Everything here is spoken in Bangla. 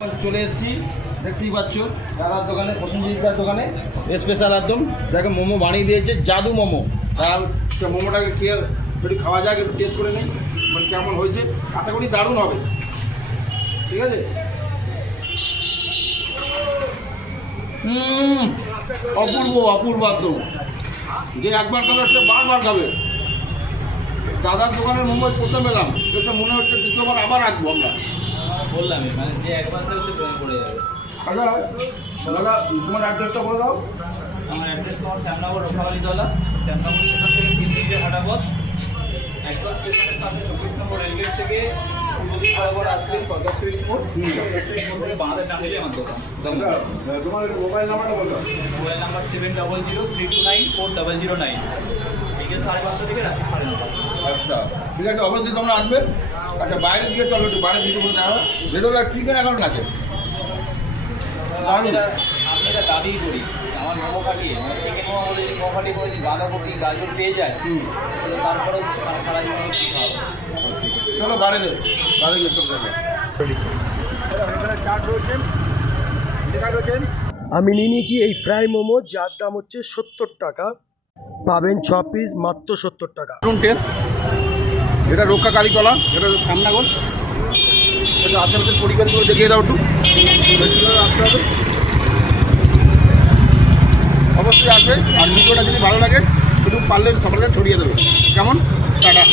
চলে এসেছি দেখতেই পাচ্ছ দাদার দোকানে, প্রসেনজিৎদার দোকানে স্পেশাল একদম দেখো মোমো বানিয়ে দিয়েছে, জাদু মোমো। তার মোমোটাকে খেয়ে একটু খাওয়া যাক, একটু টেস্ট করে নিই মানে কেমন হয়েছে। আশা করি দারুণ হবে, ঠিক আছে। অপূর্ব অপূর্ব একদম, যে একবার খাবে সে বারবার খাবে। দাদার দোকানের মোমো প্রথম এলাম, সেটা মনে হচ্ছে দ্বিতীয়বার আবার রাখবো আমরা। বললাম মানে যে একবার তাহলে সে প্রেমে পড়ে যাবে। আচ্ছা দাদা, তোমার অ্যাড্রেসটা বলে দাও। আমার অ্যাড্রেস তোমার শ্যামনগর রোখাবালিতলা, শ্যামনগর স্টেশন থেকে 3 মিনিটের হাঁটা পথ। একদম স্টেশনের সামনে 24 নম্বর রেলগেট থেকে পূর্ব দিক বরাবর আসলে সরকার সুইচ মোড়, সরকার সুইচ মোড় থেকে বাঁ হাতে টানলে আমার দোকান। তোমার মোবাইল নাম্বারটা বলো। Mobile number 7003294009। বিকেল 5:30 থেকে রাত্রি 9:30। আচ্ছা ঠিক আছে, অবশ্যই তোমরা আসবে। আচ্ছা বাইরের দিকে চলো, একটু বাইরের দিকে বলে দেখো ভেতরে কী কেনা এখন আছে। আমি এটা দাবি করি, আমার মোমো ফাটিয়ে মানে চিকেন মোমো বলে যদি মোমো ফাটিয়ে করে যদি বাঁধাকপি গাজর পেয়ে যায় তারপরেও সারা জীবন কী খাওয়াবো। চলো বাইরে দেবে, বাইরে দিয়ে চলে যাবে। এখানে চাট রয়েছেন, রয়েছেন। আমি নিয়ে নিয়েছি এই ফ্রাই মোমো, যার দাম হচ্ছে 70 টাকা। পাবেন 6 পিস মাত্র 70 টাকা। দারুণ টেস্ট। এটা রক্ষা কালীতলা, এটা শ্যামনগর। এটা আশেপাশের পরিবারগুলো দেখিয়ে দাও একটু, আসতে হবে। অবশ্যই আসবে, আর ভিডিওটা যদি ভালো লাগে একটু পারলে সবার কাছে ছড়িয়ে দেবে। কেমন? টাটা।